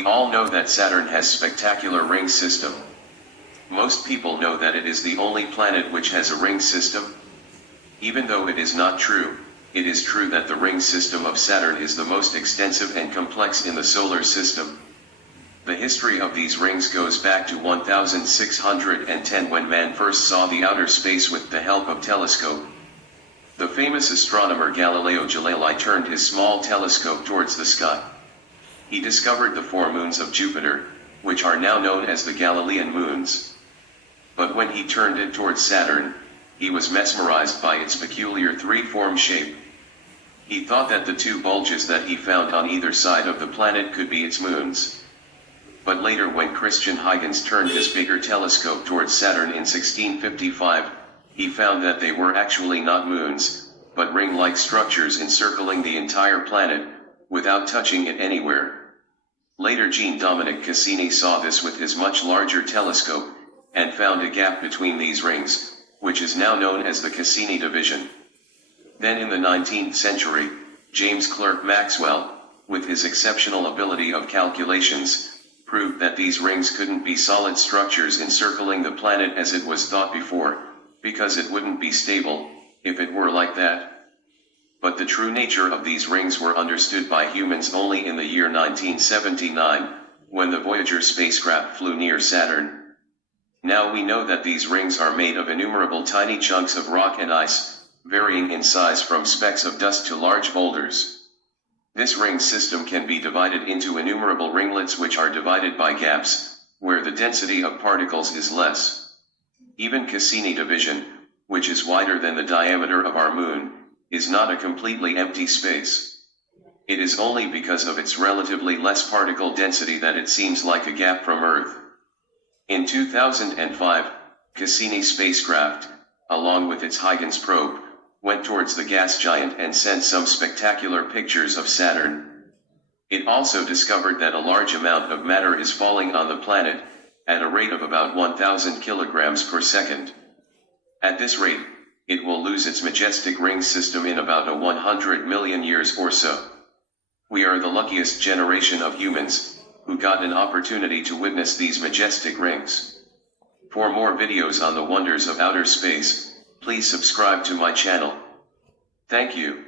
We all know that Saturn has spectacular ring system. Most people know that it is the only planet which has a ring system. Even though it is not true, it is true that the ring system of Saturn is the most extensive and complex in the solar system. The history of these rings goes back to 1610 when man first saw the outer space with the help of telescope. The famous astronomer Galileo Galilei turned his small telescope towards the sky. He discovered the 4 moons of Jupiter, which are now known as the Galilean moons. But when he turned it towards Saturn, he was mesmerized by its peculiar 3-form shape. He thought that the 2 bulges that he found on either side of the planet could be its moons. But later, when Christian Huygens turned his bigger telescope towards Saturn in 1655, he found that they were actually not moons, but ring-like structures encircling the entire planet, without touching it anywhere. Later Jean-Dominique Cassini saw this with his much larger telescope, and found a gap between these rings, which is now known as the Cassini division. Then in the 19th century, James Clerk Maxwell, with his exceptional ability of calculations, proved that these rings couldn't be solid structures encircling the planet as it was thought before, because it wouldn't be stable, if it were like that. But the true nature of these rings were understood by humans only in the year 1979, when the Voyager spacecraft flew near Saturn. Now we know that these rings are made of innumerable tiny chunks of rock and ice, varying in size from specks of dust to large boulders. This ring system can be divided into innumerable ringlets which are divided by gaps, where the density of particles is less. Even Cassini division, which is wider than the diameter of our moon, is not a completely empty space. It is only because of its relatively less particle density that it seems like a gap from Earth. In 2005, Cassini spacecraft, along with its Huygens probe, went towards the gas giant and sent some spectacular pictures of Saturn. It also discovered that a large amount of matter is falling on the planet, at a rate of about 1,000 kilograms per second. At this rate, it will lose its majestic ring system in about 100 million years or so. We are the luckiest generation of humans, who got an opportunity to witness these majestic rings. For more videos on the wonders of outer space, please subscribe to my channel. Thank you.